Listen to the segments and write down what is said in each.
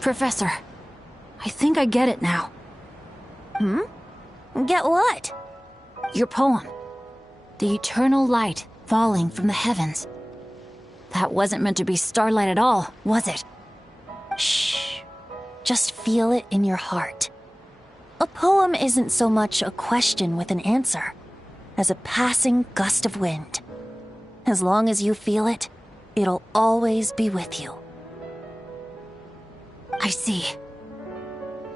Professor, I think I get it now. Get what? Your poem. The eternal light falling from the heavens. That wasn't meant to be starlight at all, was it? Shh. Just feel it in your heart. A poem isn't so much a question with an answer as a passing gust of wind. As long as you feel it, it'll always be with you. I see.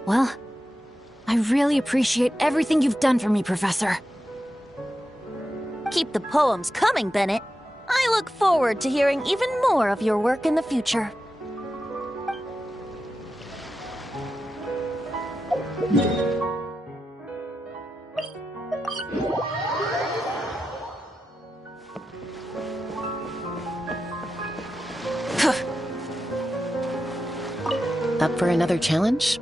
Well, I really appreciate everything you've done for me, Professor. Keep the poems coming, Bennett. I look forward to hearing even more of your work in the future. Up for another challenge?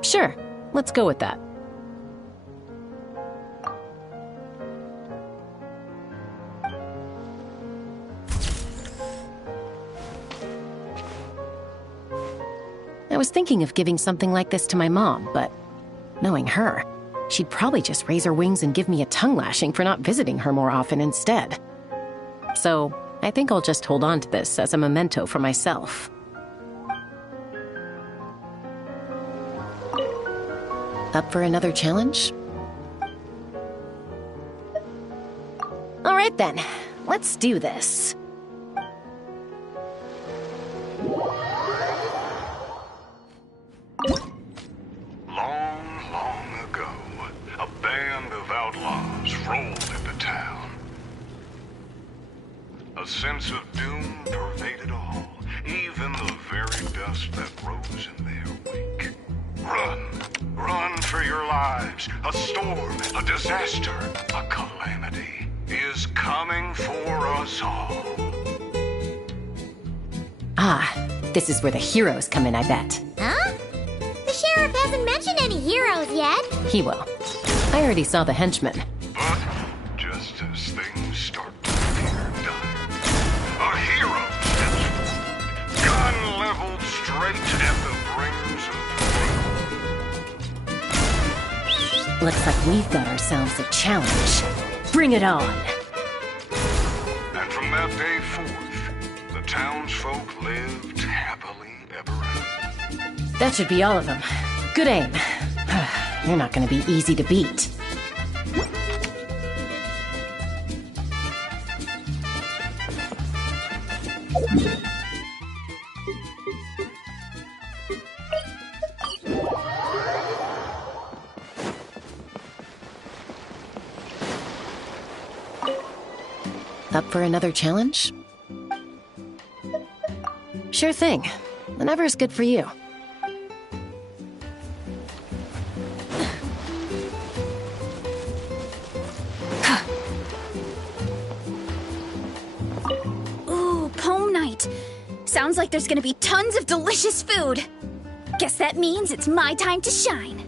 Sure, let's go with that. I was thinking of giving something like this to my mom, but knowing her, she'd probably just raise her wings and give me a tongue lashing for not visiting her more often instead. So, I think I'll just hold on to this as a memento for myself. Up for another challenge? All right then, let's do this. Long ago, a band of outlaws rolled into town. A sense of doom pervaded all, even the very dust that rose in their wake. Run! Run for your lives! A storm, a disaster, a calamity is coming for us all. Ah, this is where the heroes come in, I bet. Huh? The sheriff hasn't mentioned any heroes yet. He will. I already saw the henchmen. But just as things start to appear dire, a hero steps forward, gun leveled straight at the bringers of Looks like we've got ourselves a challenge. Bring it on! And from that day forth, the townsfolk lived happily ever after. That should be all of them. Good aim. You're not gonna be easy to beat. Up for another challenge? Sure thing. Whenever's good for you. Ooh, poem night. Sounds like there's gonna be tons of delicious food. Guess that means it's my time to shine.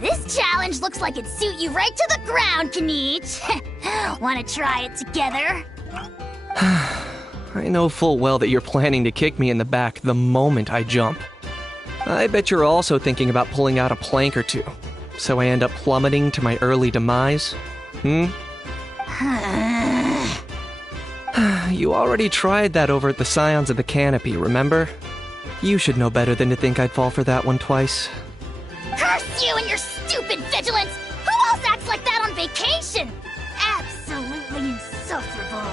This challenge looks like it'd suit you right to the ground, Kanich. Wanna try it together? I know full well that you're planning to kick me in the back the moment I jump. I bet you're also thinking about pulling out a plank or two, so I end up plummeting to my early demise. You already tried that over at the Scions of the Canopy, remember? You should know better than to think I'd fall for that one twice. Curse you and your stupid vigilance! Who else acts like that on vacation? Absolutely insufferable.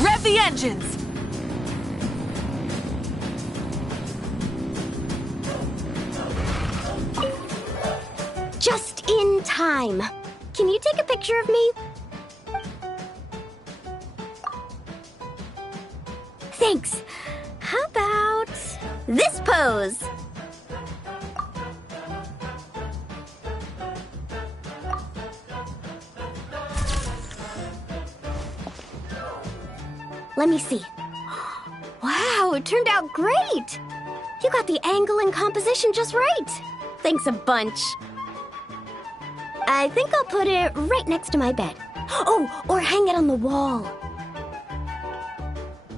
Rev the engines! Just in time. Can you take a picture of me? Thanks. How about this pose? Let me see. Wow, it turned out great! You got the angle and composition just right. Thanks a bunch. I think I'll put it right next to my bed. Oh, or hang it on the wall.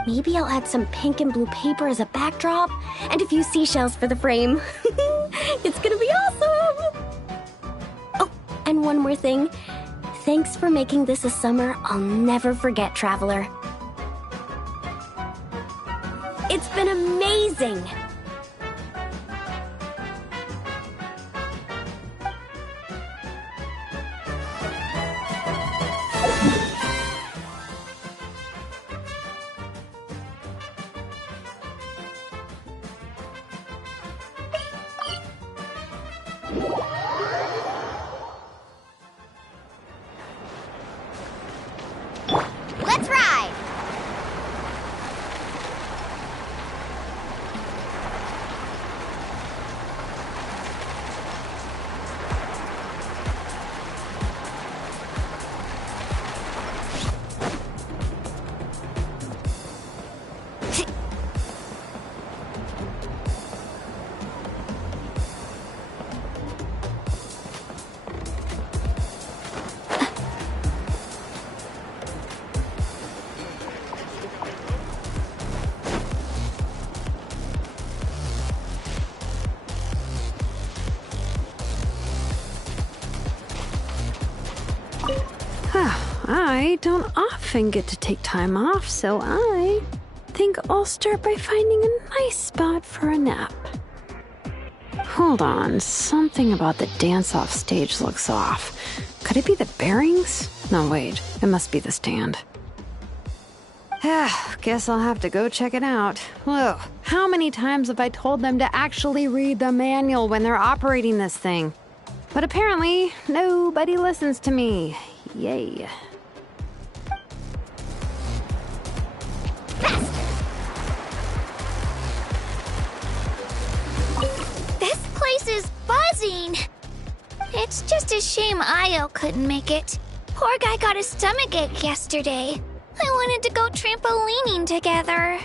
Maybe I'll add some pink and blue paper as a backdrop and a few seashells for the frame. It's gonna be awesome! Oh, and one more thing. Thanks for making this a summer I'll never forget, Traveler. It's been amazing! Let's ride! I don't often get to take time off, so I think I'll start by finding a nice spot for a nap. Hold on, something about the dance-off stage looks off. Could it be the bearings? No, wait, it must be the stand. Guess I'll have to go check it out. Ugh, how many times have I told them to actually read the manual when they're operating this thing? But apparently, nobody listens to me. Yay. This place is buzzing. It's just a shame Io couldn't make it. Poor guy got a stomachache yesterday. I wanted to go trampolining together.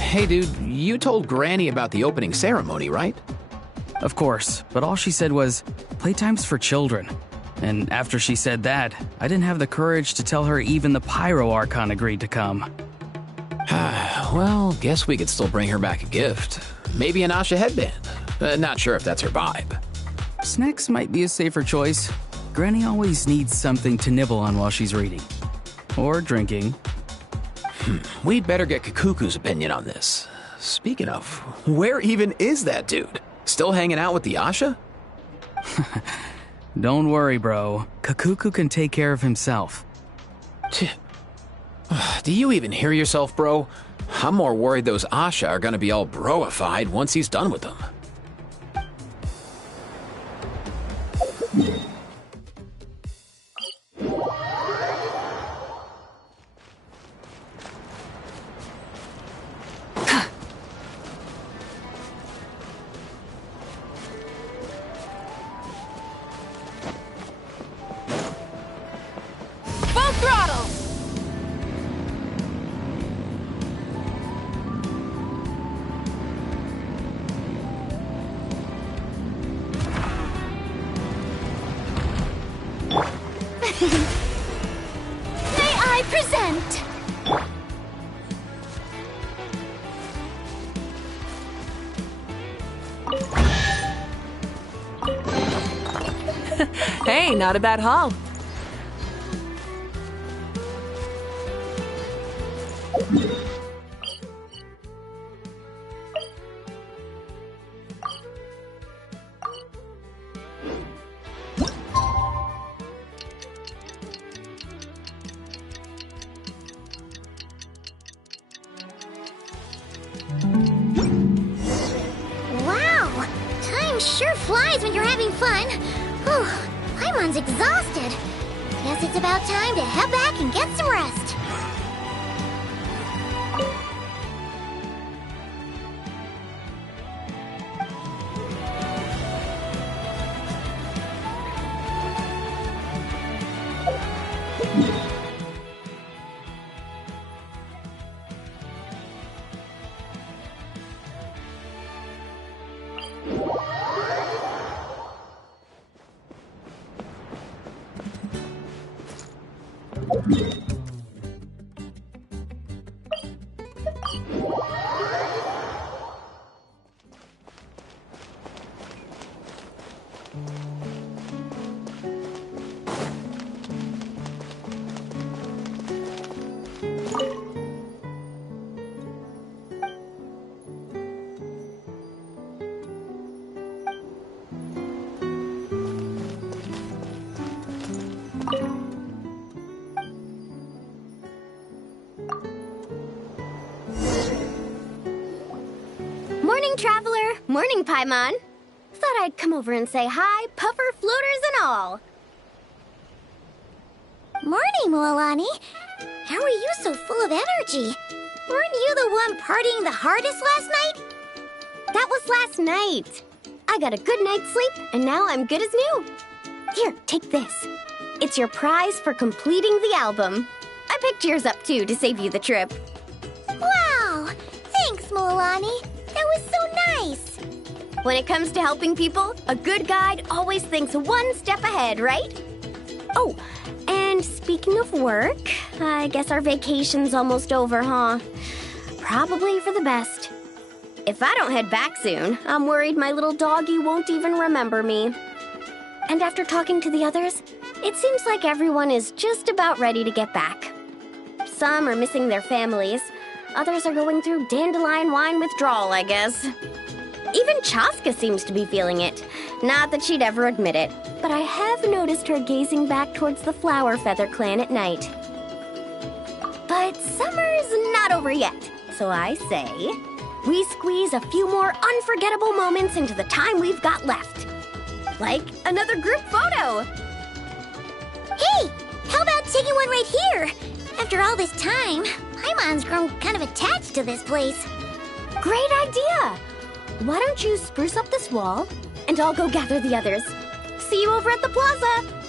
Hey dude, you told Granny about the opening ceremony, right? Of course, but all she said was, playtime's for children. And after she said that, I didn't have the courage to tell her even the Pyro Archon agreed to come. Well, guess we could still bring her back a gift. Maybe an Asha headband. Not sure if that's her vibe. Snacks might be a safer choice. Granny always needs something to nibble on while she's reading. Or drinking. We'd better get Kakuku's opinion on this. Speaking of, where even is that dude? Still hanging out with the Asha? Don't worry, bro. Kakuku can take care of himself. Do you even hear yourself, bro? I'm more worried those Asha are gonna be all broified once he's done with them. May I present? Hey, not a bad haul. Wow! Time sure flies when you're having fun. Whew, Paimon's exhausted. Guess it's about time to head back and get some rest. Morning, traveler. Morning, Paimon. Thought I'd come over and say hi, puffer, floaters, and all. Morning, Mualani. How are you so full of energy? Weren't you the one partying the hardest last night? That was last night. I got a good night's sleep, and now I'm good as new. Here, take this. It's your prize for completing the album. I picked yours up, too, to save you the trip. Wow! Thanks, Mualani. was so nice. When it comes to helping people, a good guide always thinks one step ahead, right? Oh, and speaking of work, I guess our vacation's almost over, huh? Probably for the best. If I don't head back soon, I'm worried my little doggy won't even remember me. And after talking to the others, it seems like everyone is just about ready to get back. Some are missing their families. Others are going through dandelion wine withdrawal, I guess. Even Chaska seems to be feeling it. Not that she'd ever admit it, but I have noticed her gazing back towards the Flower Feather clan at night. But summer's not over yet, so I say, we squeeze a few more unforgettable moments into the time we've got left. Like another group photo. Hey, how about taking one right here? After all this time, Paimon's grown kind of attached to this place. Great idea! Why don't you spruce up this wall, and I'll go gather the others. See you over at the plaza!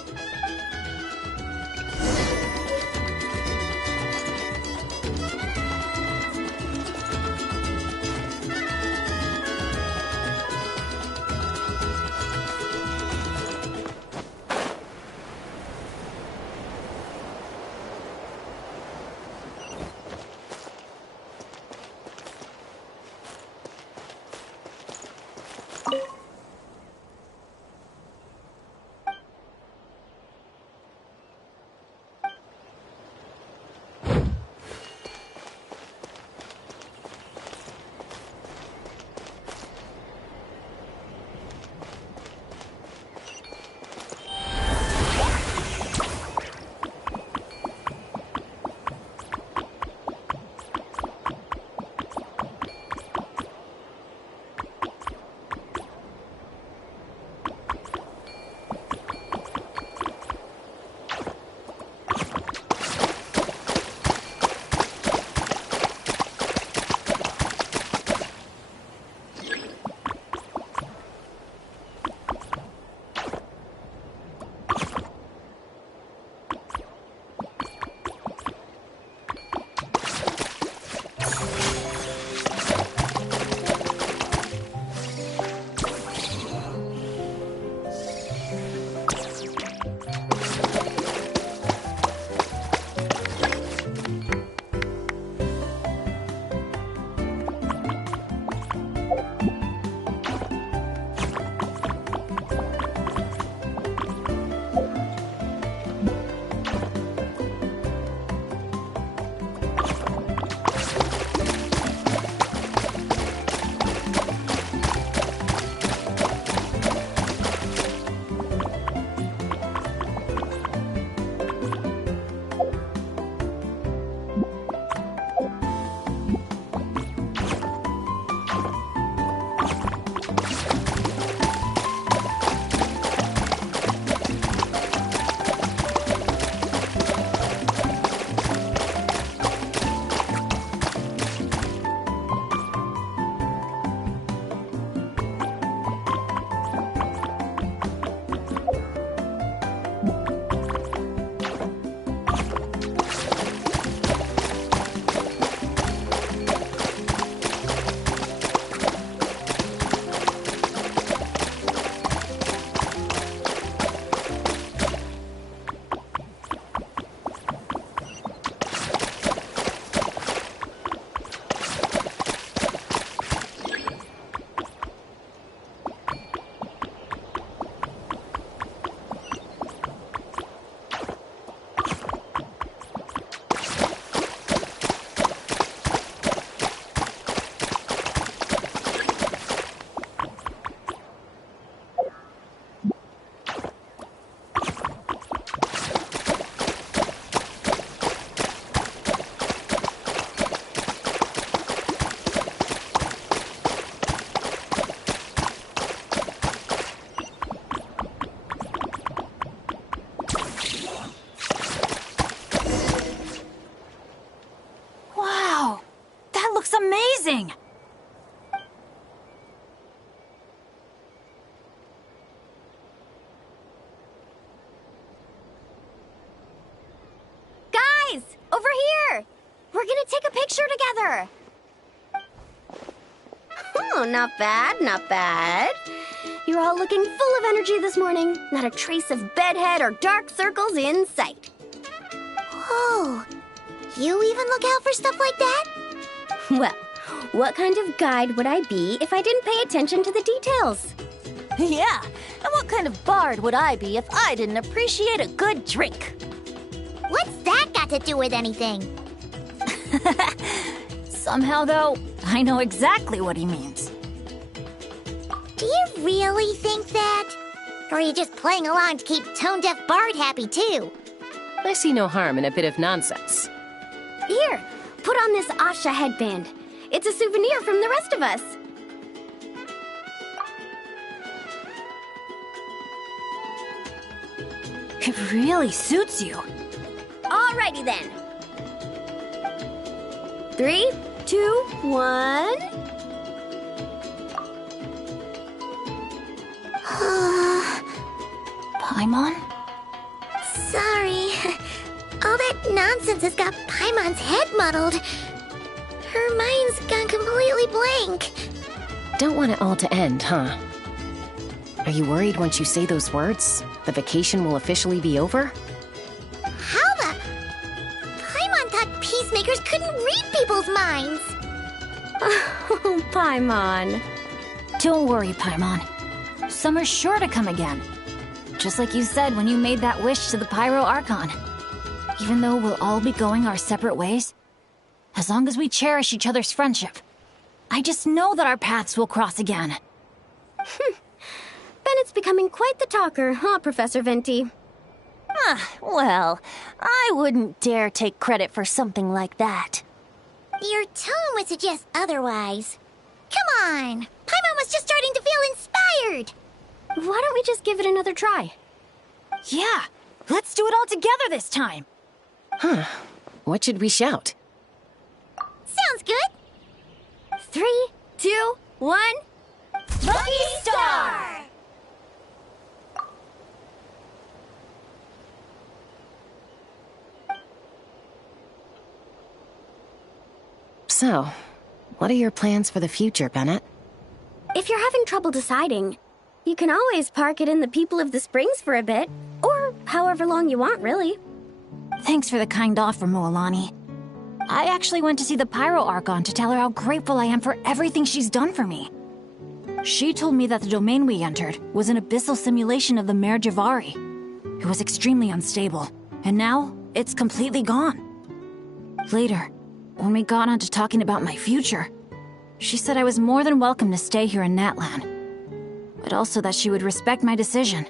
amazing! Guys, over here! We're gonna take a picture together! Oh, not bad, not bad. You're all looking full of energy this morning. Not a trace of bedhead or dark circles in sight. Whoa, you even look out for stuff like that? Well, what kind of guide would I be if I didn't pay attention to the details? Yeah, and what kind of bard would I be if I didn't appreciate a good drink? What's that got to do with anything? Somehow, though, I know exactly what he means. Do you really think that? Or are you just playing along to keep Tone Deaf Bard happy, too? I see no harm in a bit of nonsense. Here, put on this Asha headband. It's a souvenir from the rest of us. It really suits you. Alrighty then. 3, 2, 1. Paimon? Sorry. All that nonsense has got Paimon's head muddled. Her mind's gone completely blank. Don't want it all to end, huh? Are you worried once you say those words, the vacation will officially be over? How the... Paimon thought peacemakers couldn't read people's minds. Oh, Paimon. Don't worry, Paimon. Summer's sure to come again. Just like you said when you made that wish to the Pyro Archon. Even though we'll all be going our separate ways, as long as we cherish each other's friendship, I just know that our paths will cross again. Bennett's becoming quite the talker, huh, Professor Venti? Well, I wouldn't dare take credit for something like that. Your tone would suggest otherwise. Come on! Paimon was just starting to feel inspired! Why don't we just give it another try? Yeah, let's do it all together this time. Huh. What should we shout? Sounds good! 3, 2, 1. Lucky Star! So, what are your plans for the future, Bennett? If you're having trouble deciding, you can always park it in the People of the Springs for a bit. Or however long you want, really. Thanks for the kind offer, Mualani. I actually went to see the Pyro Archon to tell her how grateful I am for everything she's done for me. She told me that the domain we entered was an abyssal simulation of the Mare Javari. It was extremely unstable, and now it's completely gone. Later, when we got on to talking about my future, she said I was more than welcome to stay here in Natlan, but also that she would respect my decision,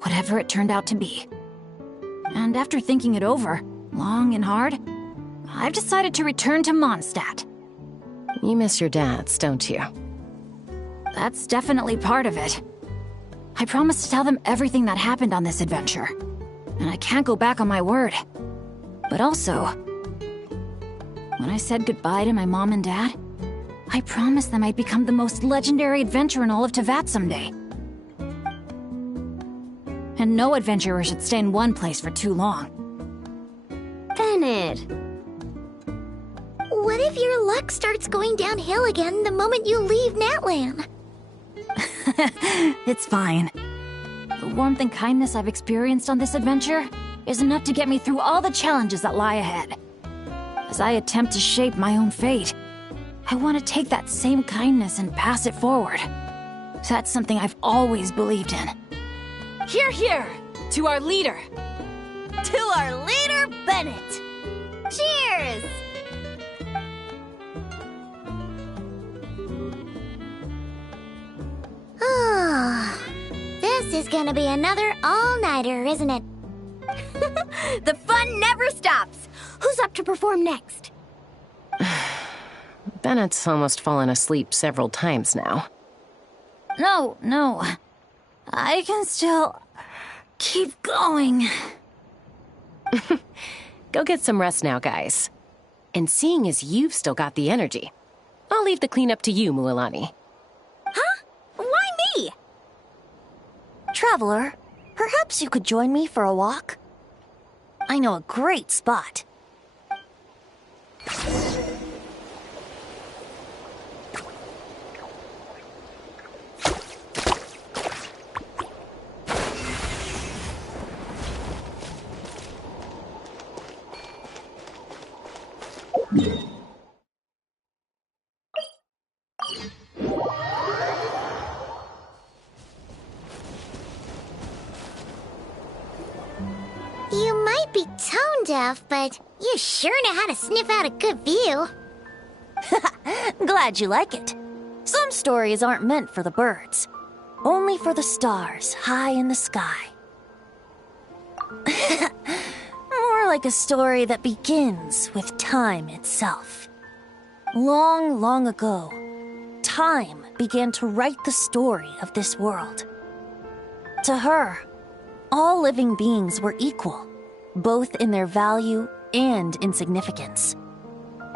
whatever it turned out to be. And after thinking it over, long and hard, I've decided to return to Mondstadt. You miss your dads, don't you? That's definitely part of it. I promised to tell them everything that happened on this adventure, and I can't go back on my word. But also, when I said goodbye to my mom and dad, I promised them I'd become the most legendary adventurer in all of Teyvat someday. And no adventurer should stay in one place for too long. Bennett. What if your luck starts going downhill again the moment you leave Natlan? It's fine. The warmth and kindness I've experienced on this adventure is enough to get me through all the challenges that lie ahead. As I attempt to shape my own fate, I want to take that same kindness and pass it forward. That's something I've always believed in. Hear, hear! To our leader! To our leader, Bennett! Cheers! Oh, this is gonna be another all-nighter, isn't it? The fun never stops! Who's up to perform next? Bennett's almost fallen asleep several times now. No. I can still keep going. Go get some rest now, guys. And seeing as you've still got the energy, I'll leave the cleanup to you, Mualani. Huh? Why me? Traveler, perhaps you could join me for a walk? I know a great spot. You might be tone deaf, but you sure know how to sniff out a good view. Glad you like it. Some stories aren't meant for the birds, only for the stars high in the sky. More like a story that begins with time itself. Long, long ago, time began to write the story of this world. To her, all living beings were equal, both in their value and in significance.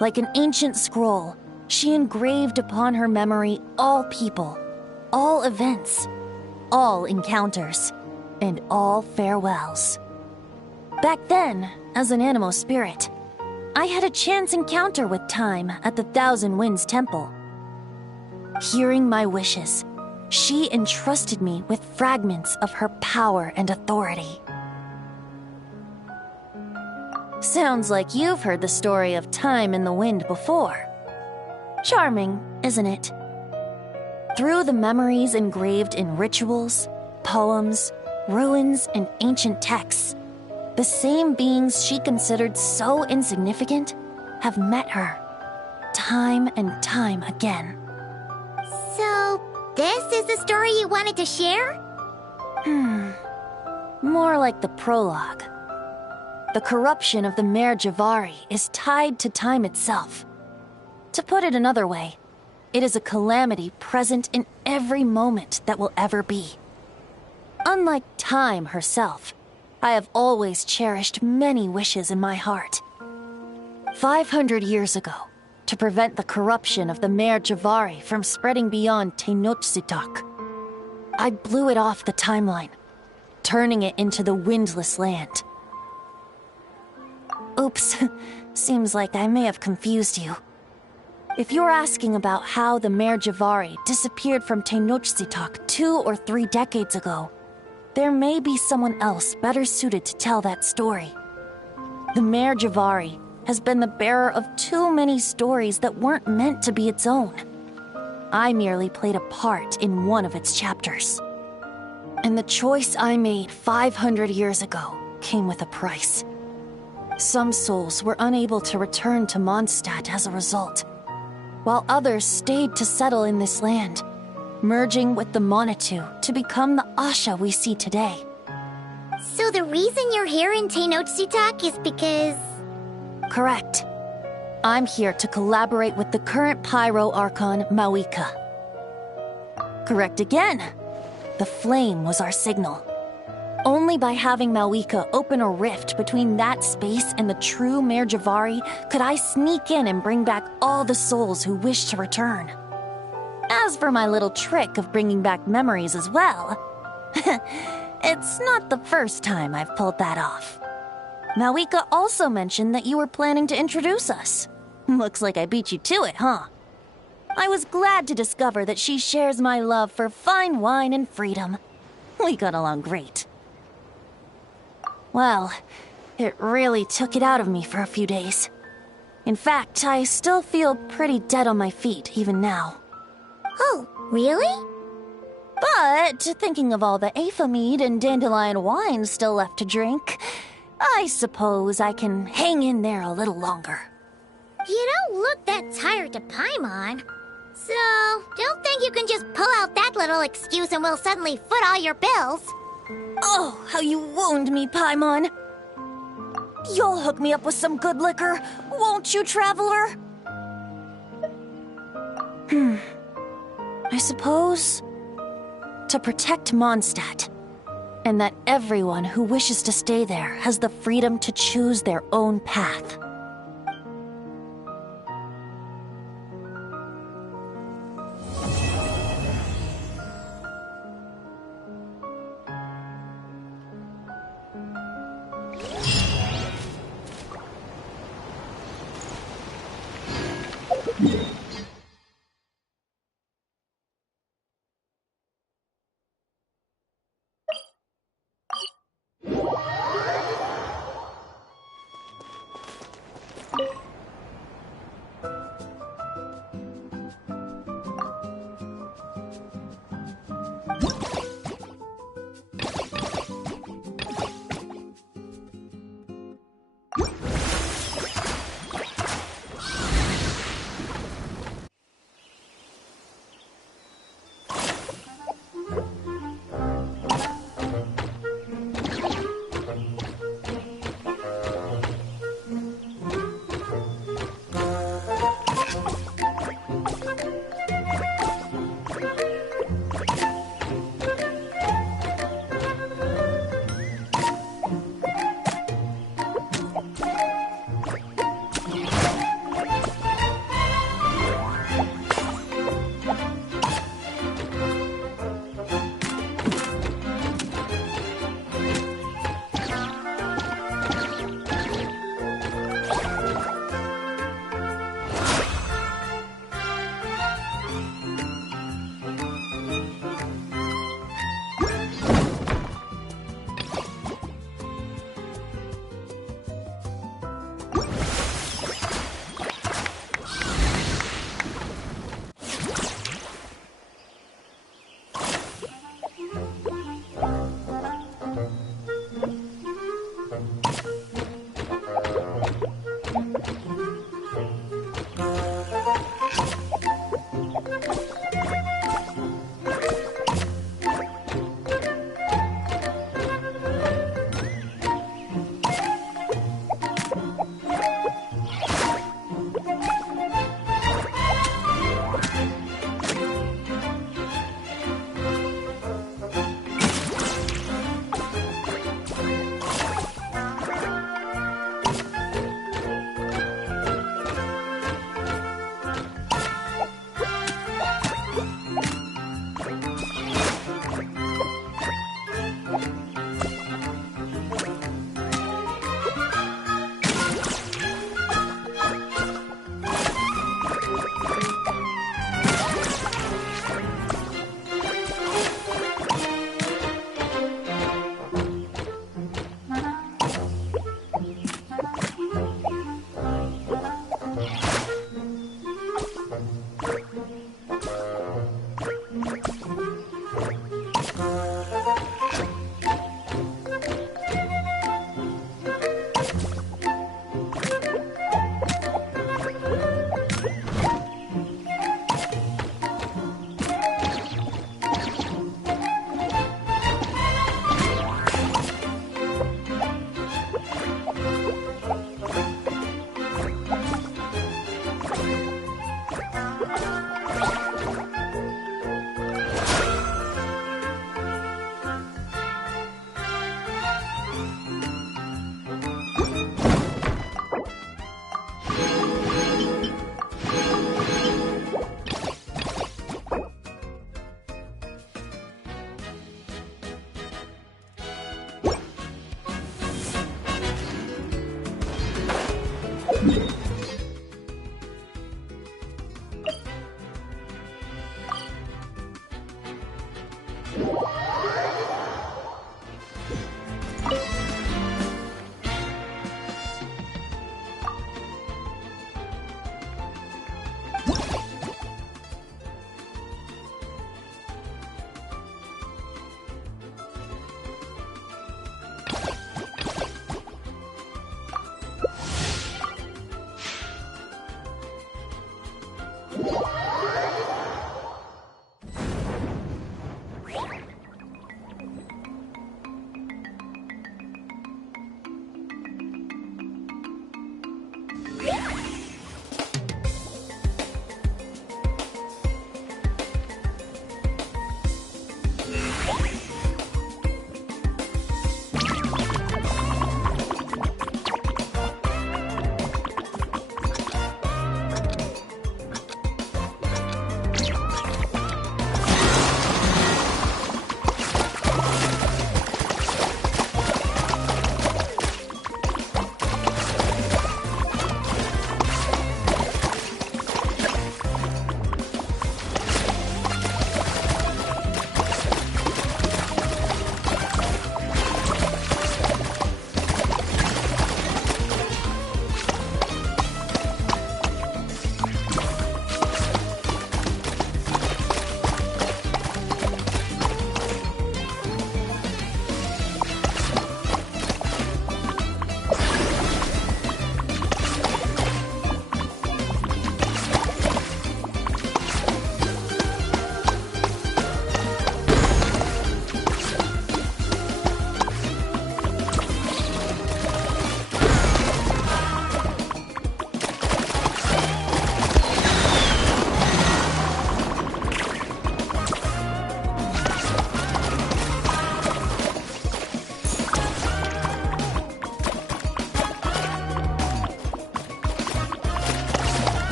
Like an ancient scroll, she engraved upon her memory all people, all events, all encounters, and all farewells. Back then, as an animal spirit, I had a chance encounter with time at the Thousand Winds Temple. Hearing my wishes, she entrusted me with fragments of her power and authority. Sounds like you've heard the story of time and the wind before. Charming, isn't it? Through the memories engraved in rituals, poems, ruins, and ancient texts, the same beings she considered so insignificant have met her, time and time again. So, this is the story you wanted to share? More like the prologue. The corruption of the Mare Javari is tied to time itself. To put it another way, it is a calamity present in every moment that will ever be. Unlike time herself, I have always cherished many wishes in my heart. 500 years ago, to prevent the corruption of the Mare Javari from spreading beyond Tenochtitlan, I blew it off the timeline, turning it into the Windless Land. Oops, seems like I may have confused you. If you're asking about how the Mare Javari disappeared from Tenochtitlan 2 or 3 decades ago, there may be someone else better suited to tell that story. The Mare Javari has been the bearer of too many stories that weren't meant to be its own. I merely played a part in one of its chapters. And the choice I made 500 years ago came with a price. Some souls were unable to return to Mondstadt as a result, while others stayed to settle in this land, merging with the Monitu to become the Asha we see today. So the reason you're here in Tenochtitlan is because... Correct. I'm here to collaborate with the current Pyro Archon, Mawika. Correct again. The flame was our signal. Only by having Mawika open a rift between that space and the true Mare Javari could I sneak in and bring back all the souls who wish to return. As for my little trick of bringing back memories as well, it's not the first time I've pulled that off. Mawika also mentioned that you were planning to introduce us. Looks like I beat you to it, huh? I was glad to discover that she shares my love for fine wine and freedom. We got along great. Well, it really took it out of me for a few days. In fact, I still feel pretty dead on my feet even now. Oh, really? But thinking of all the Aether mead and dandelion wine still left to drink, I suppose I can hang in there a little longer. You don't look that tired to Paimon. So, don't think you can just pull out that little excuse and we'll suddenly foot all your bills. Oh, how you wound me, Paimon. You'll hook me up with some good liquor, won't you, traveler? I suppose to protect Mondstadt, and that everyone who wishes to stay there has the freedom to choose their own path.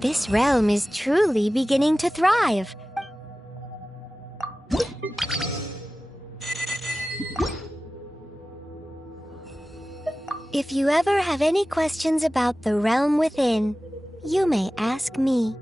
This realm is truly beginning to thrive. If you ever have any questions about the realm within, you may ask me.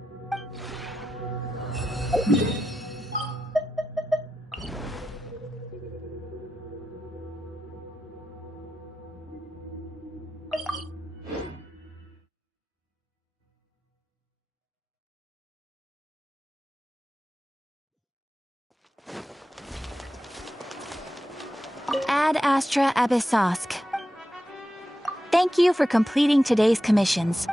Ad Astra Abyssosk. Thank you for completing today's commissions.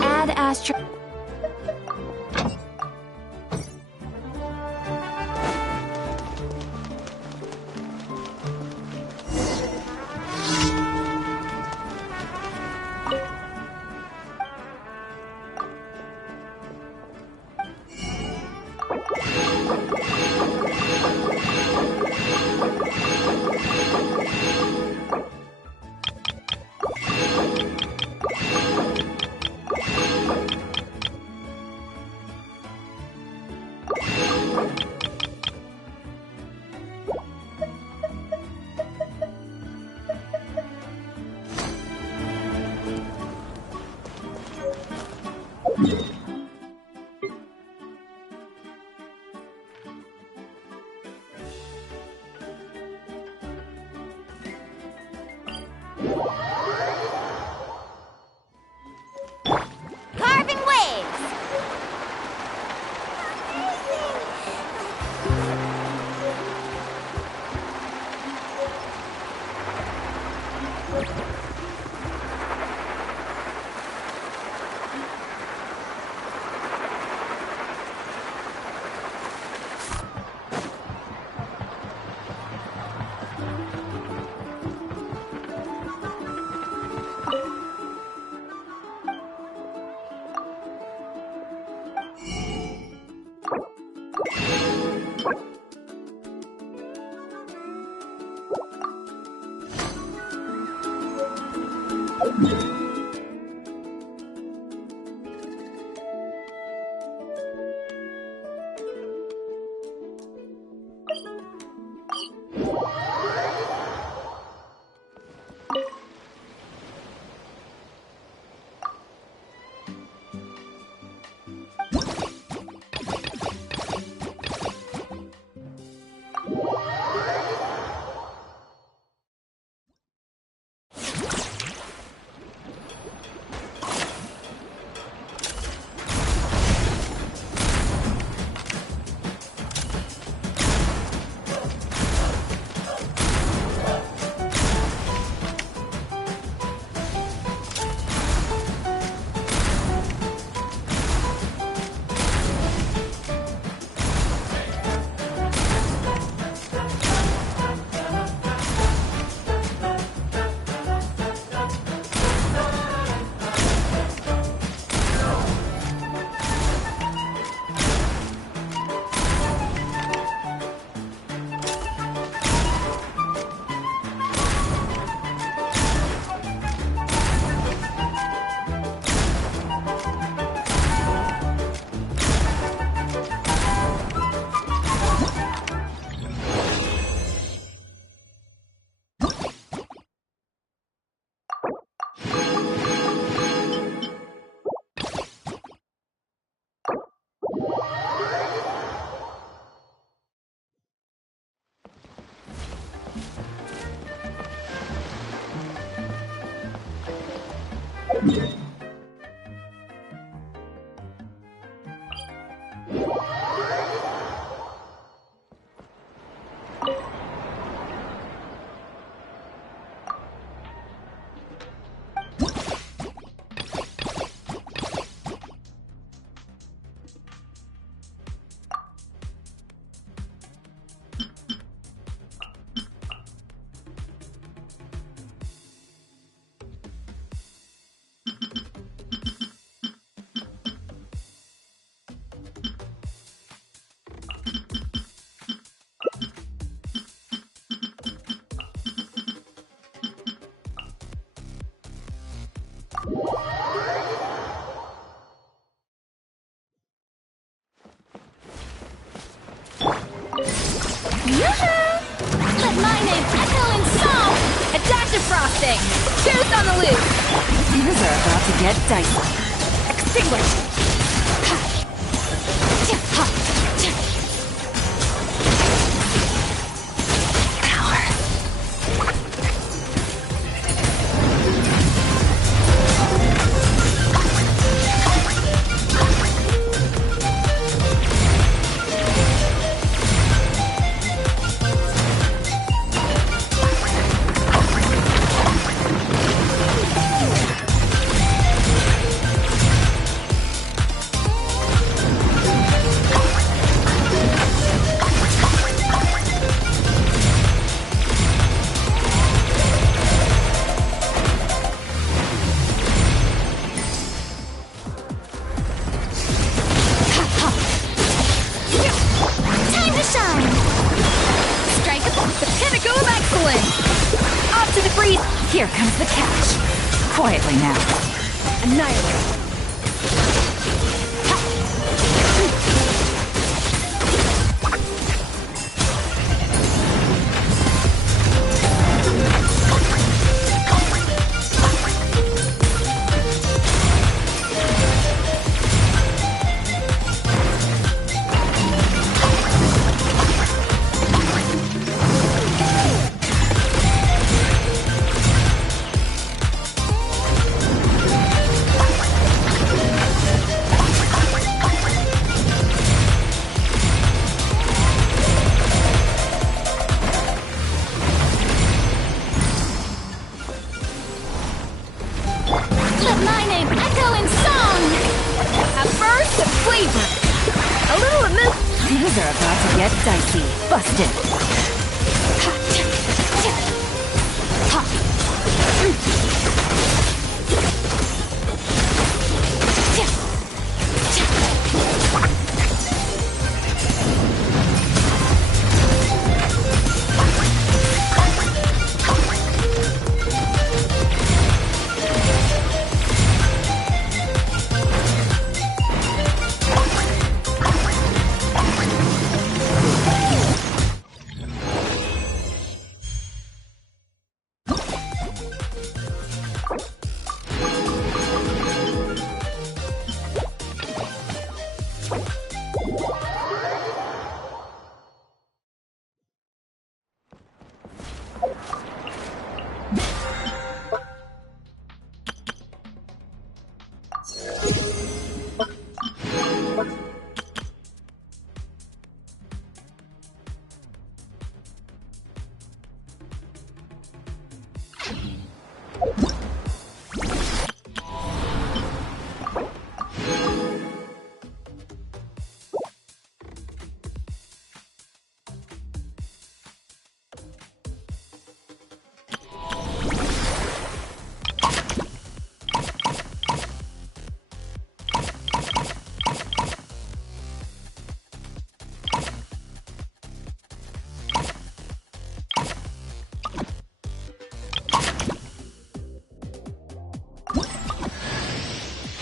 Ad Astra... Carving waves! Let my name echo in song! A dash of frosting! Tooth on the loose! Things are about to get dicey. Extinguish! Here comes the catch. Quietly now. Annihilate. Things are about to get dicey. Busted.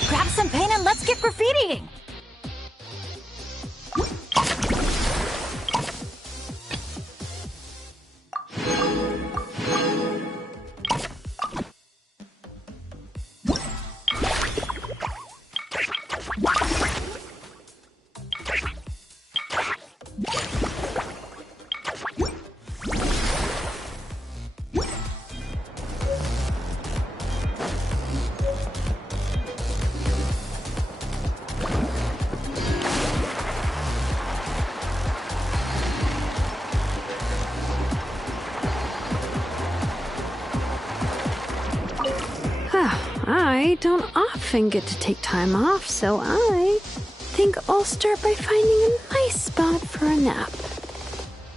Grab some paint and let's get graffitiing! I don't often get to take time off, so I think I'll start by finding a nice spot for a nap.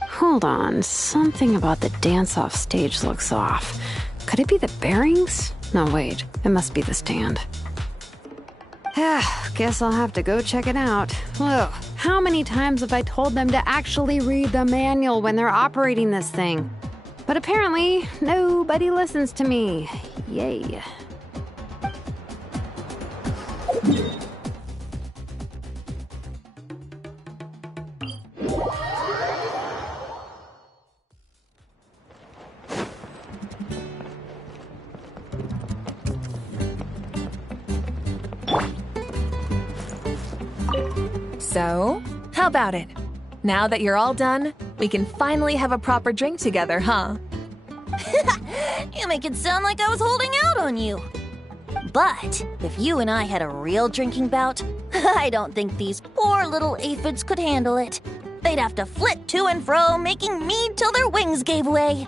Hold on, something about the dance-off stage looks off. Could it be the bearings? No, wait, it must be the stand. Guess I'll have to go check it out. Ugh, how many times have I told them to actually read the manual when they're operating this thing? But apparently, nobody listens to me. Yay. So, how about it? Now that you're all done, we can finally have a proper drink together, huh? You make it sound like I was holding out on you. But if you and I had a real drinking bout, I don't think these poor little aphids could handle it. They'd have to flit to and fro, making mead till their wings gave way.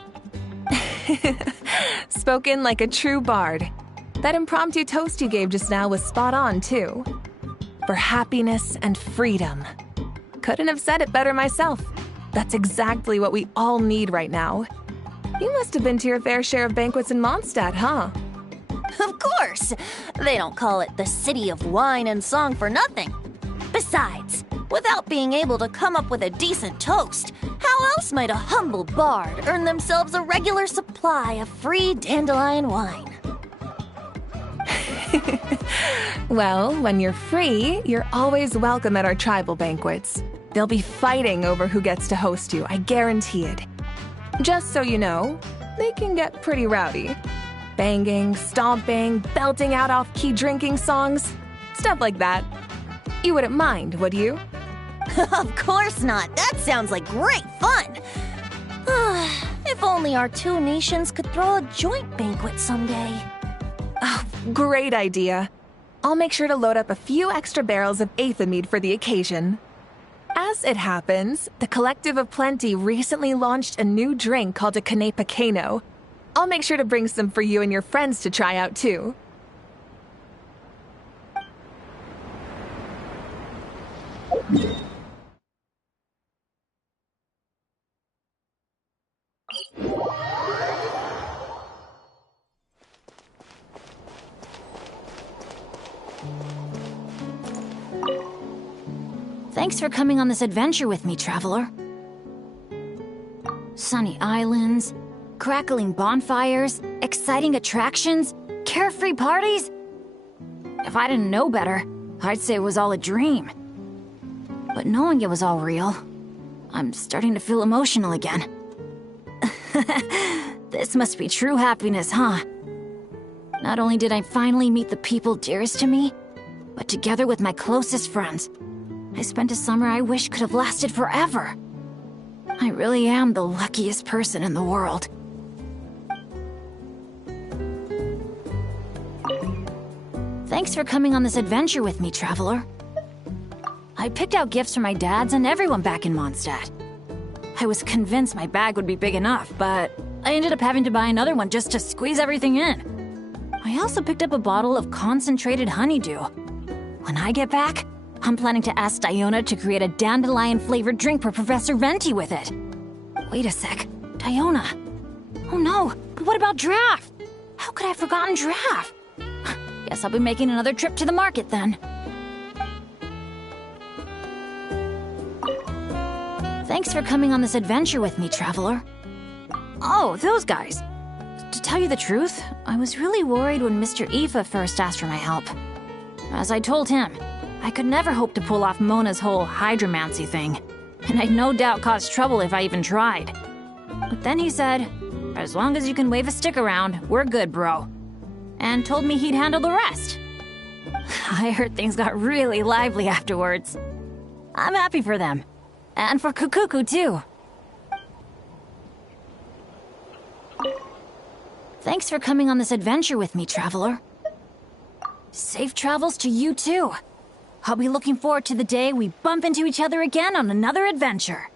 Spoken like a true bard. That impromptu toast you gave just now was spot on, too. For happiness and freedom. Couldn't have said it better myself. That's exactly what we all need right now. You must have been to your fair share of banquets in Mondstadt, huh? Of course! They don't call it the City of Wine and Song for nothing. Besides, without being able to come up with a decent toast, how else might a humble bard earn themselves a regular supply of free dandelion wine? Well, when you're free, you're always welcome at our tribal banquets. They'll be fighting over who gets to host you, I guarantee it. Just so you know, they can get pretty rowdy. Banging, stomping, belting out off-key drinking songs, stuff like that. You wouldn't mind, would you? Of course not. That sounds like great fun. If only our two nations could throw a joint banquet someday. Oh, great idea. I'll make sure to load up a few extra barrels of Aether mead for the occasion. As it happens, the Collective of Plenty recently launched a new drink called a Canepa Cano. I'll make sure to bring some for you and your friends to try out too. Thanks for coming on this adventure with me, traveler. Sunny islands, crackling bonfires, exciting attractions, carefree parties. If I didn't know better, I'd say it was all a dream. But knowing it was all real, I'm starting to feel emotional again. This must be true happiness, huh? Not only did I finally meet the people dearest to me, but together with my closest friends, I spent a summer I wish could have lasted forever. I really am the luckiest person in the world. Thanks for coming on this adventure with me, traveler. I picked out gifts for my dads and everyone back in Mondstadt. I was convinced my bag would be big enough, but I ended up having to buy another one just to squeeze everything in. I also picked up a bottle of concentrated honeydew. When I get back, I'm planning to ask Diona to create a dandelion-flavored drink for Professor Venti with it. Wait a sec. Diona. Oh no, but what about Draft? How could I have forgotten Draft? Guess I'll be making another trip to the market then. Thanks for coming on this adventure with me, traveler. Oh, those guys. To tell you the truth, I was really worried when Mr. Aoife first asked for my help. As I told him, I could never hope to pull off Mona's whole hydromancy thing, and I'd no doubt cause trouble if I even tried. But then he said, as long as you can wave a stick around, we're good, bro. And told me he'd handle the rest. I heard things got really lively afterwards. I'm happy for them. And for Kukuku, too. Thanks for coming on this adventure with me, traveler. Safe travels to you, too. I'll be looking forward to the day we bump into each other again on another adventure.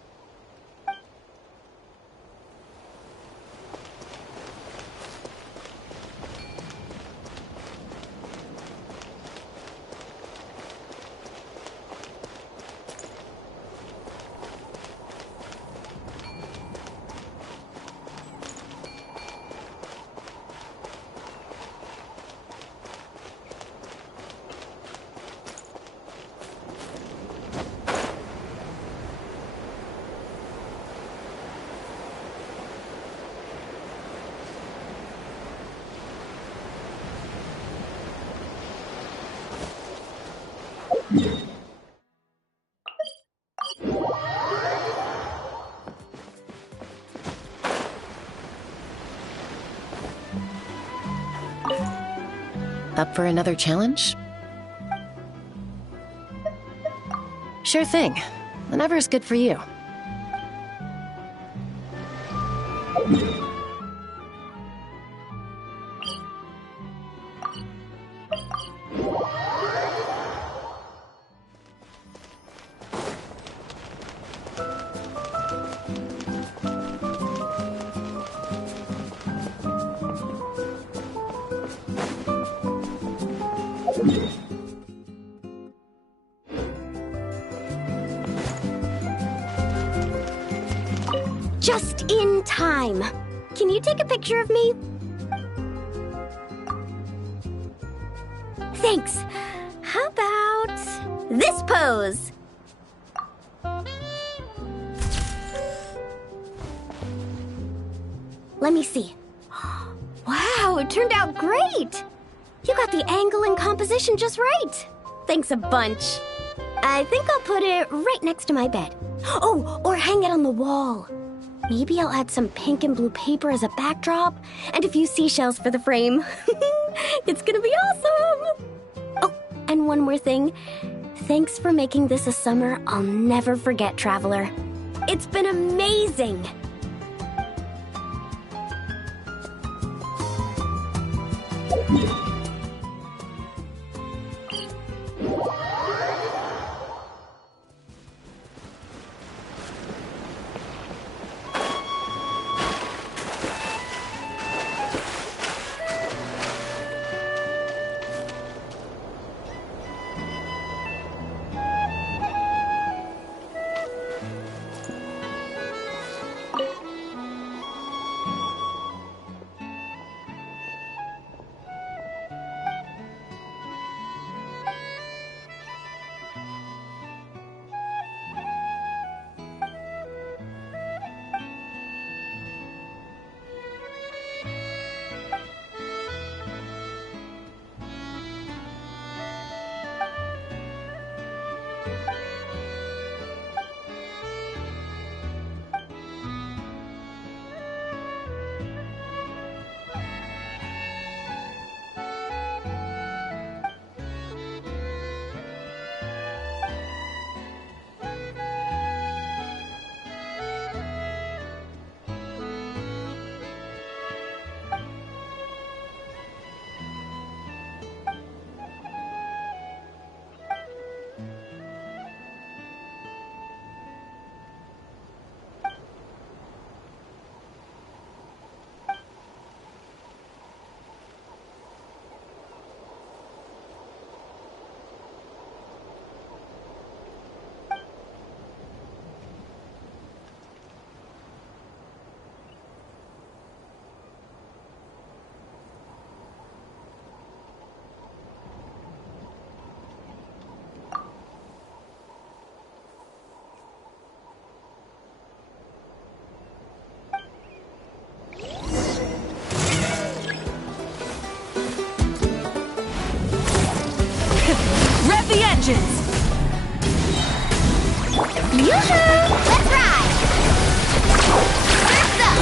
Up for another challenge? Sure thing. Whenever's good for you. Just in time. Can you take a picture of me? Thanks. How about this pose? Let me see. Wow, it turned out great! You got the angle and composition just right. Thanks a bunch. I think I'll put it right next to my bed. Oh, or hang it on the wall. Maybe I'll add some pink and blue paper as a backdrop, and a few seashells for the frame. It's gonna be awesome! Oh, and one more thing. Thanks for making this a summer I'll never forget, Traveler. It's been amazing! Rev the engines! Yoo-hoo! Let's ride! First up!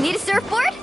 Need a surfboard?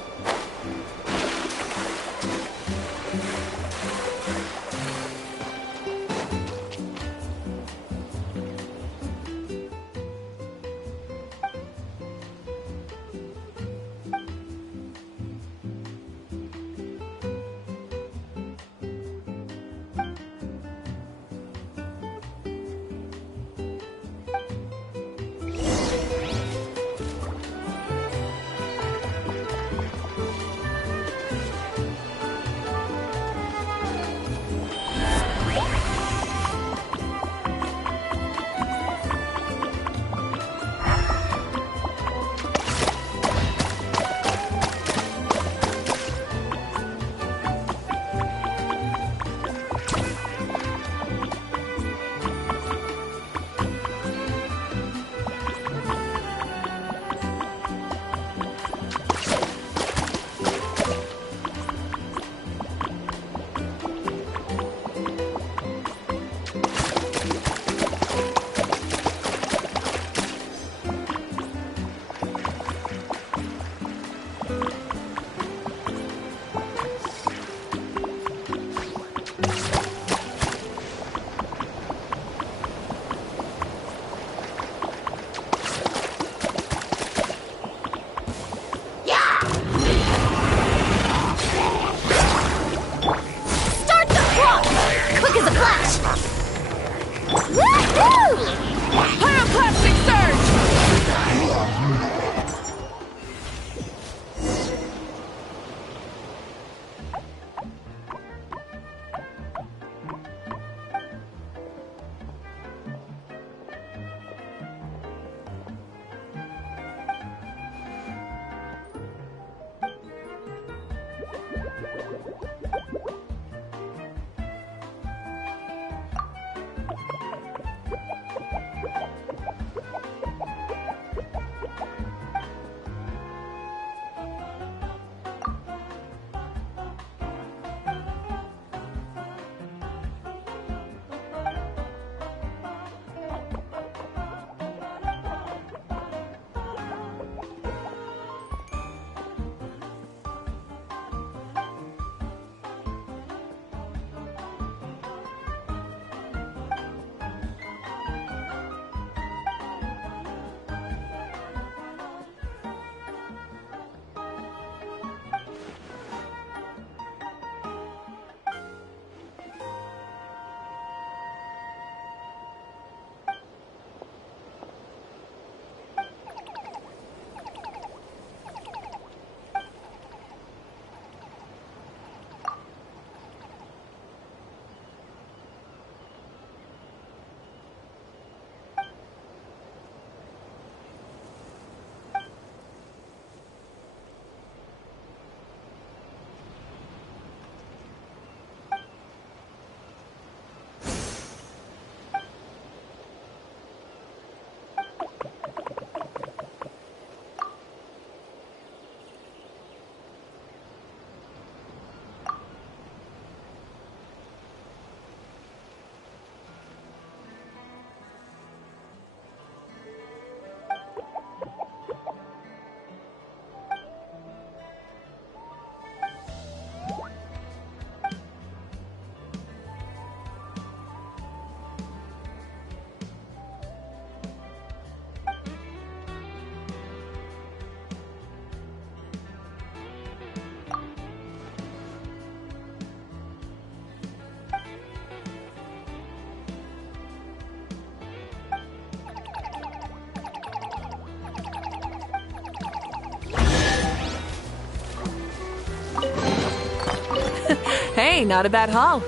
Hey, not a bad haul.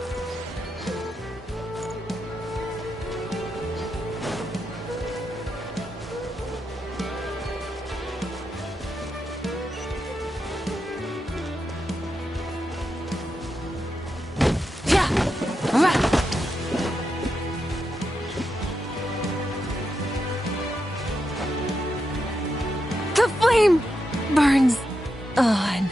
The flame burns on.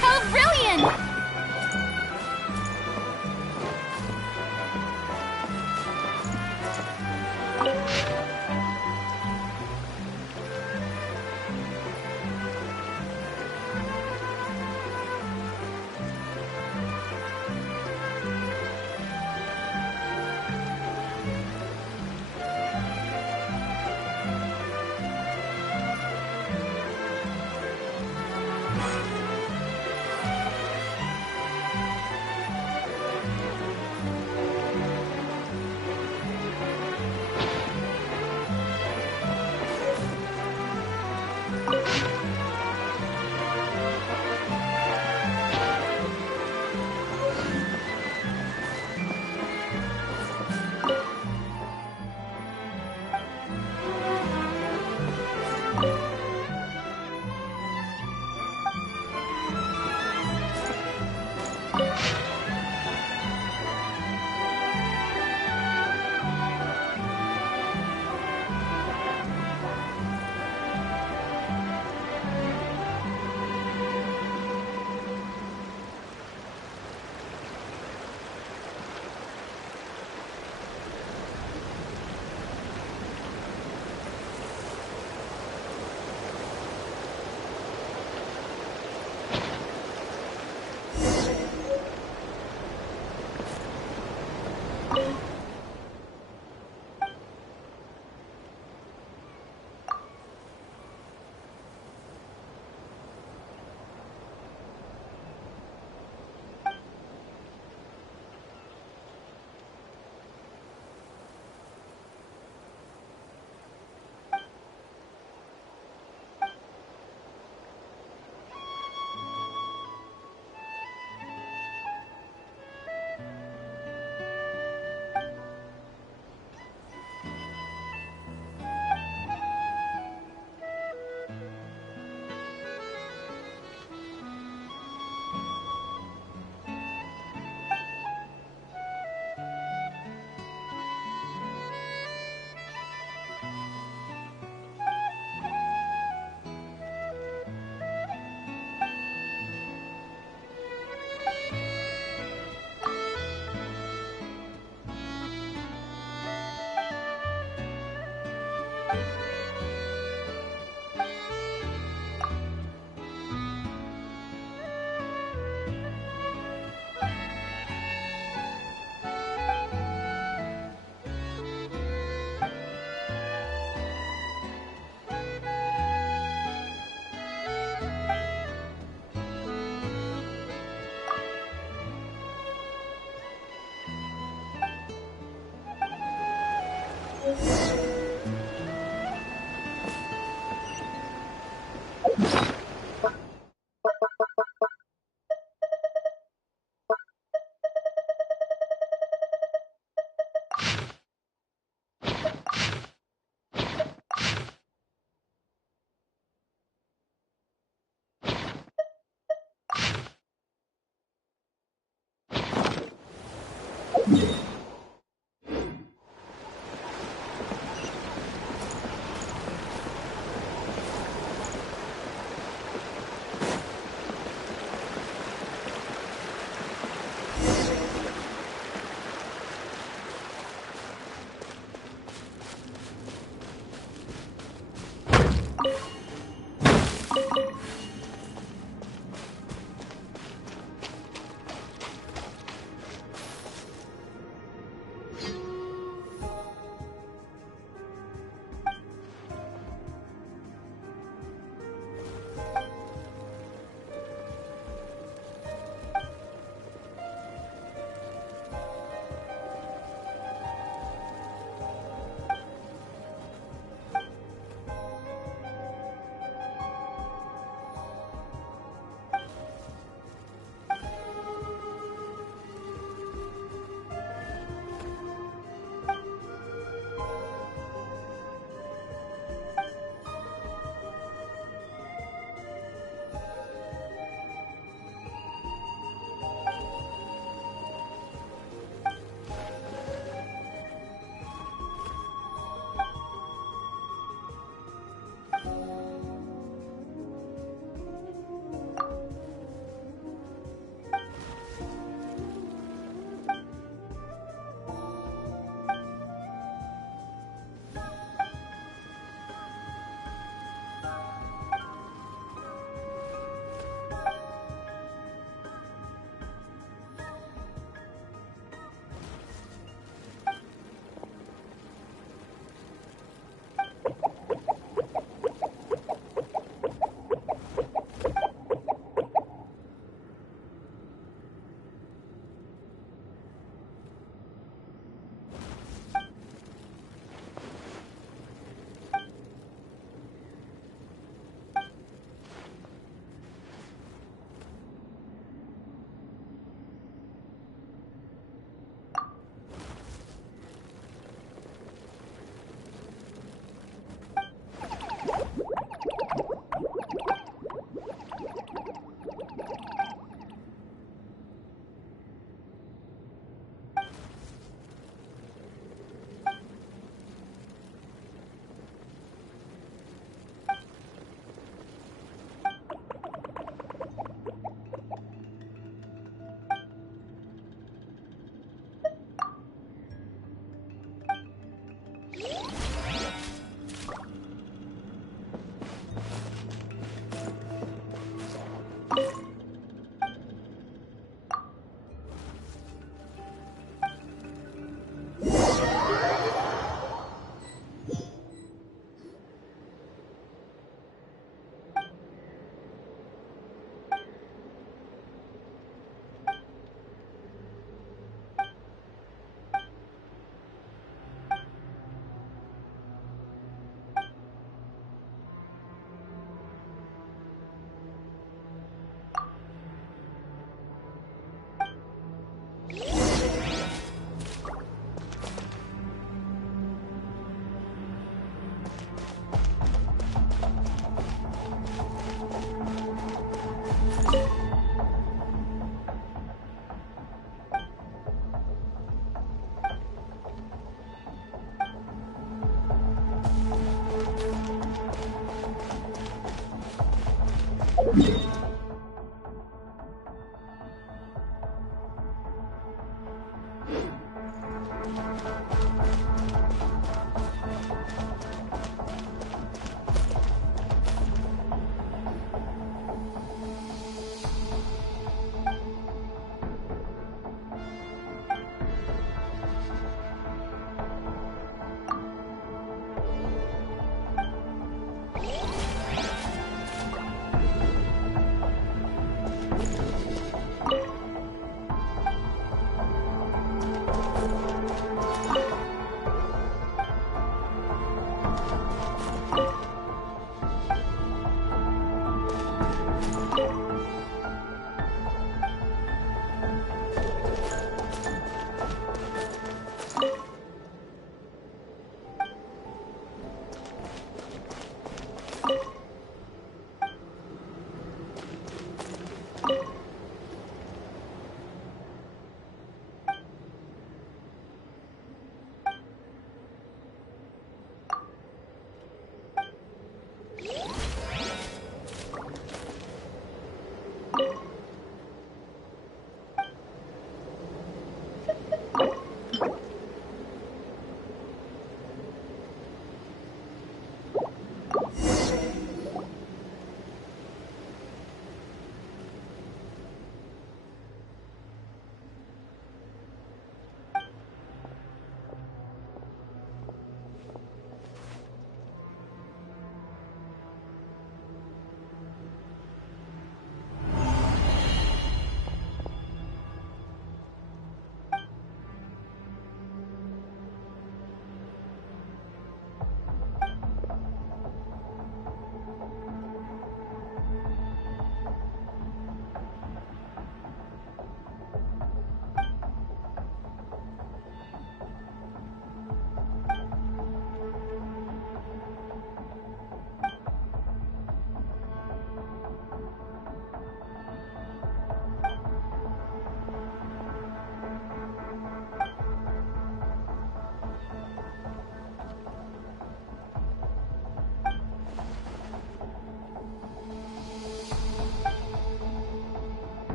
How brilliant!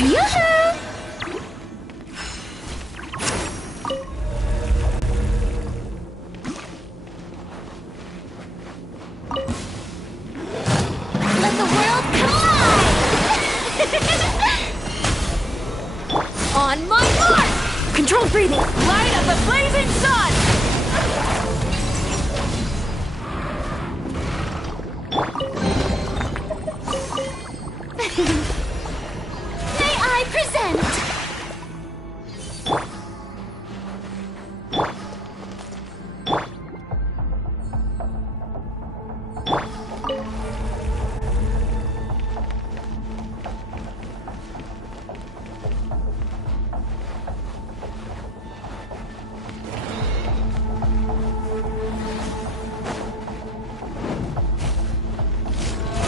Yoo-hoo! Let the world collide! On my mark! Controlled breathing! Light up the blazing sun! May I present?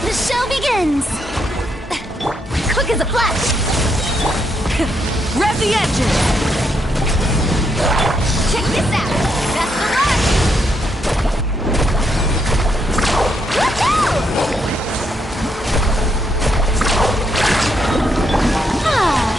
The show begins! Quick as a flash! Rev the engine! Check this out! That's the rush! Woohoo! Ah.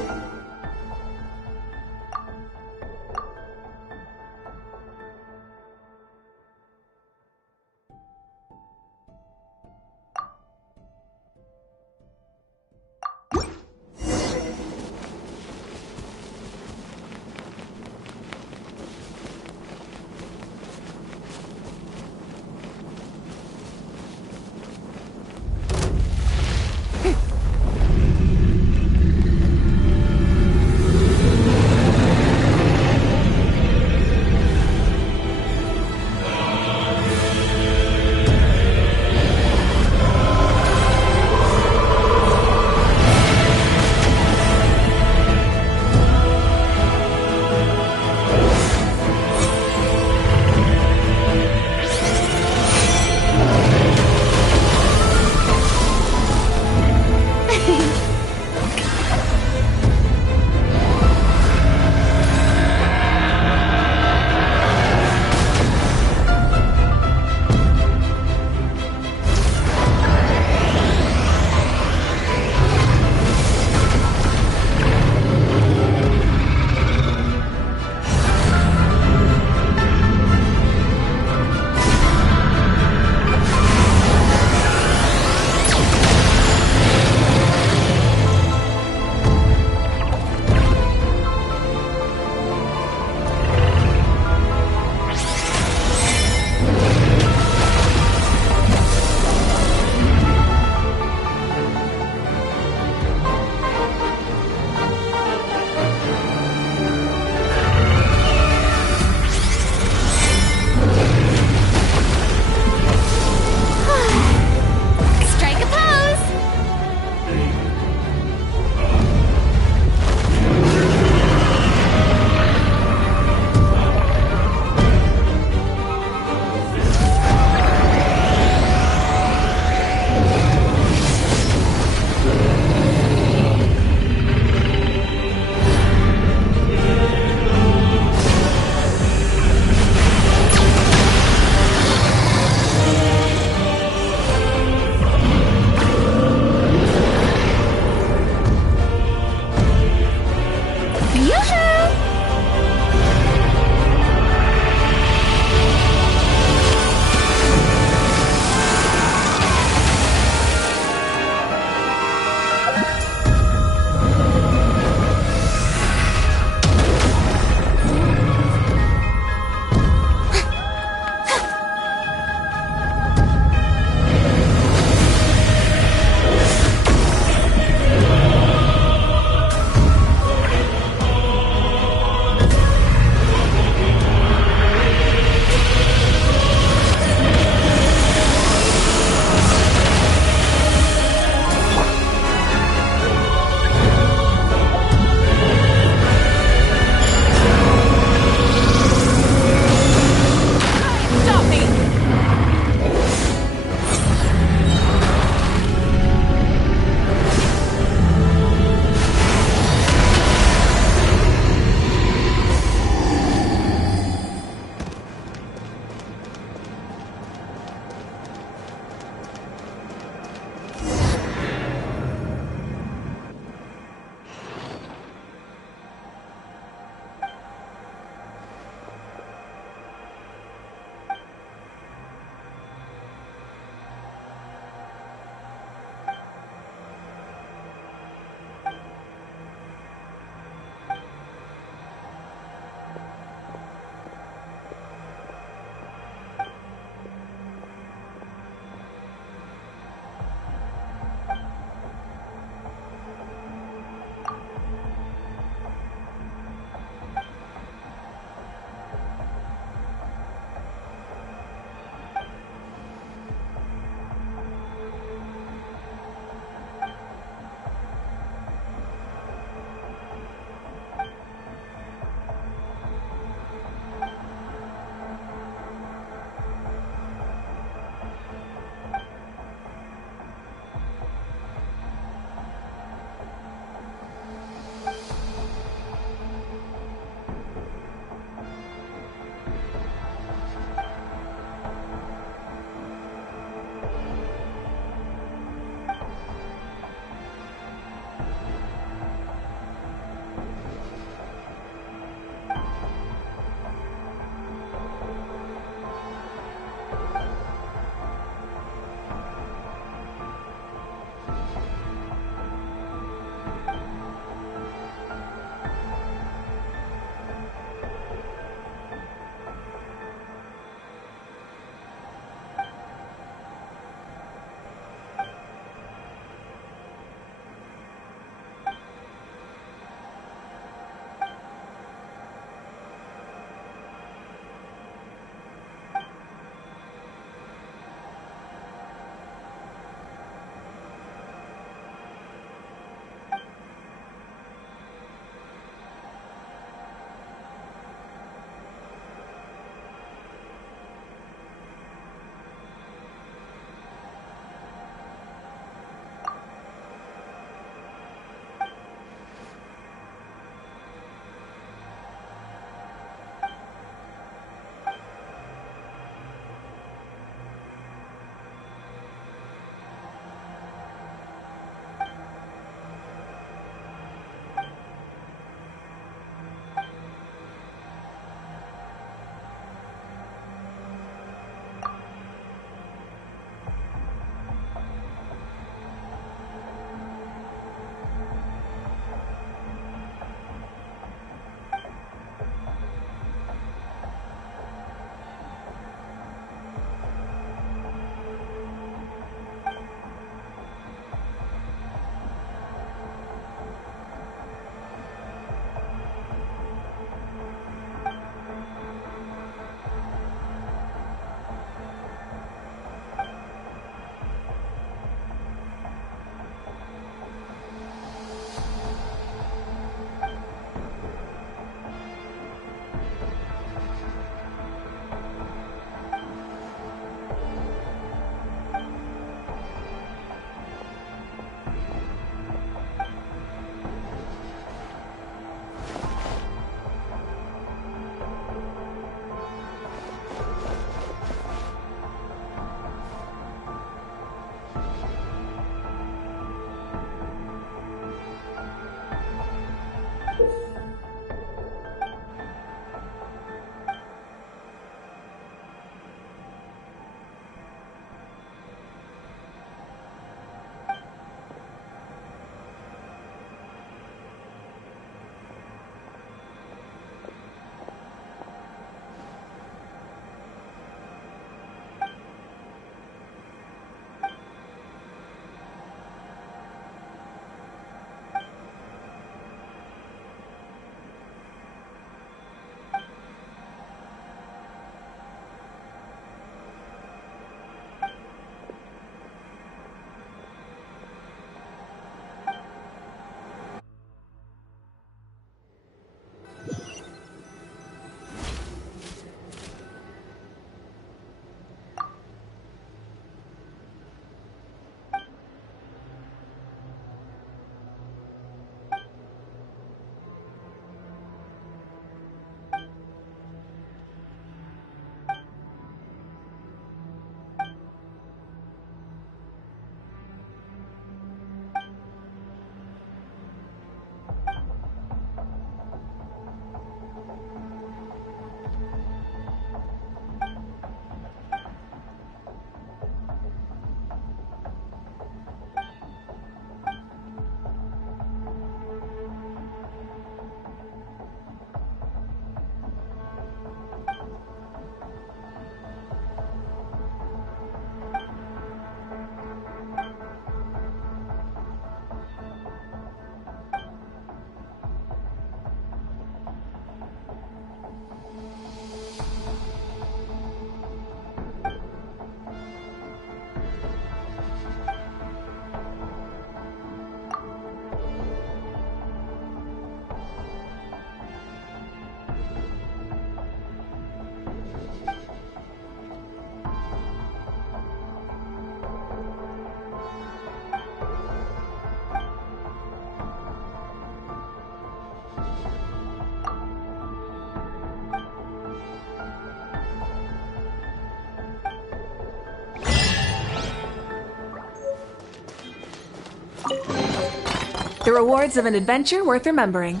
The rewards of an adventure worth remembering.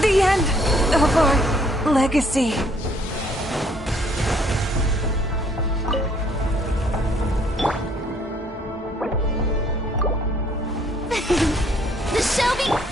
The end of our legacy. The Shelby...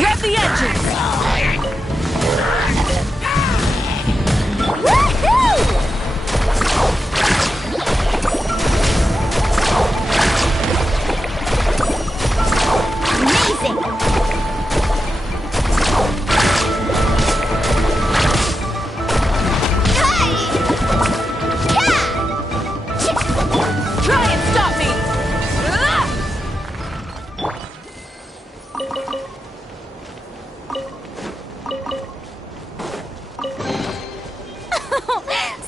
Rev the engines! Amazing! Try and stop me!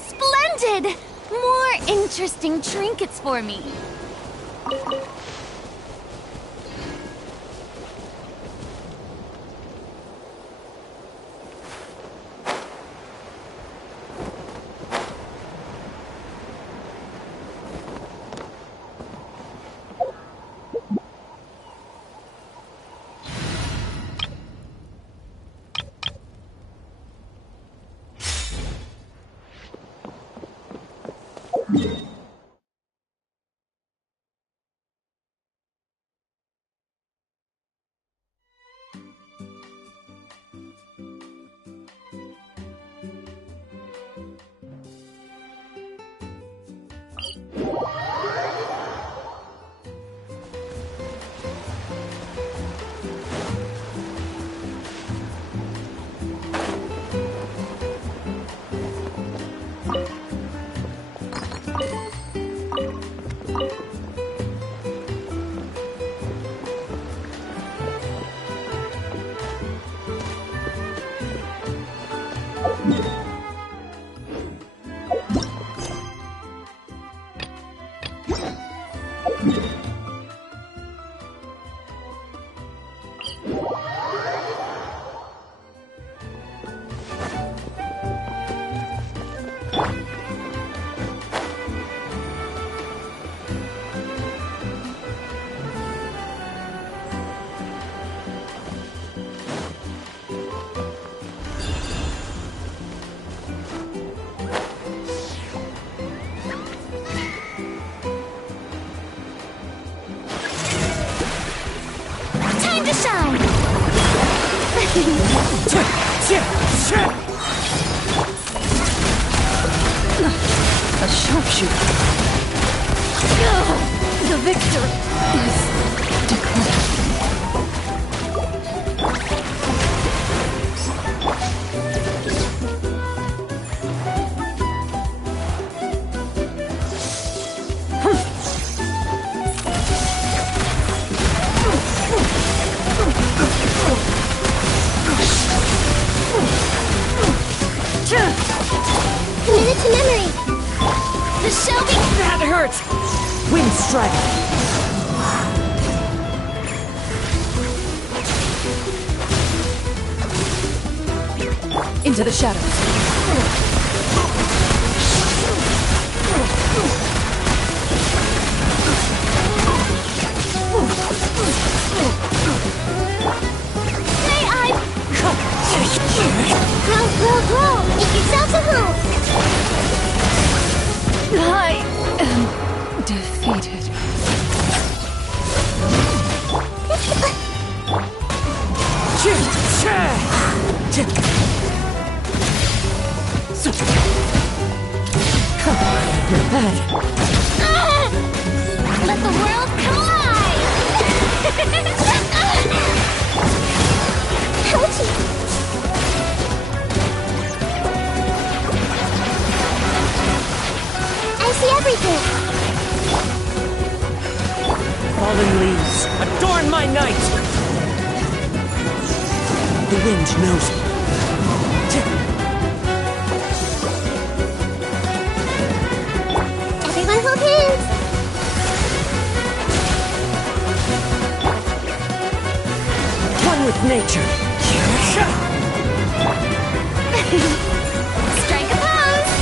Splendid! More interesting trinkets for me. Time to shine! A sharpshooter. The victor is declared. Commit it to memory! The Shelby! That hurts! Wind strike! Into the shadows. Hey, Grow, grow, grow! Make yourselves a home! I am defeated. You're bad. Let the world collide! Ouchie! I see everything! Fallen leaves, adorn my night! The wind knows me. Everyone hold hands! One with nature. Strike a pose!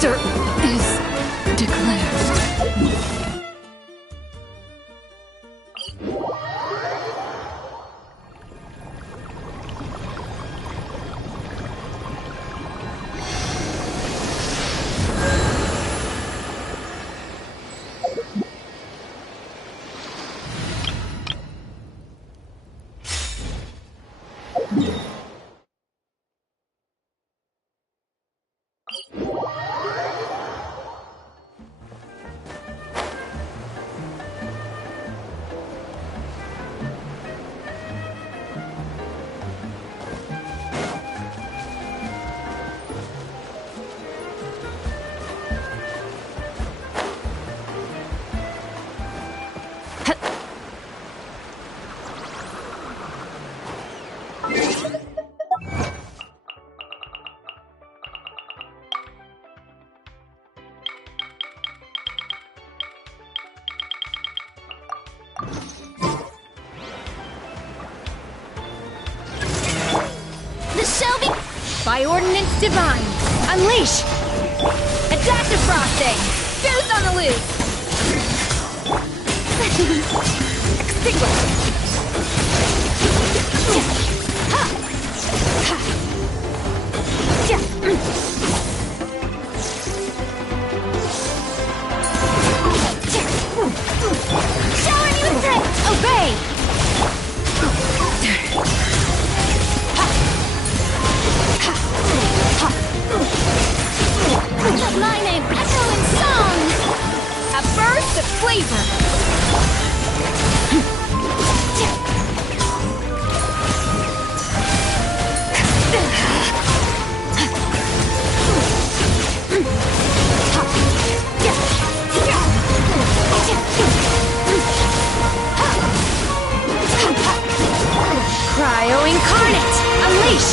Victor is declared. By ordinance divine, unleash! Adaptive frosting! Juice on the loose! Extinguish! Shower me with it! Obey! Let my name echo in song! A burst of flavor! Cryo incarnate! Unleash!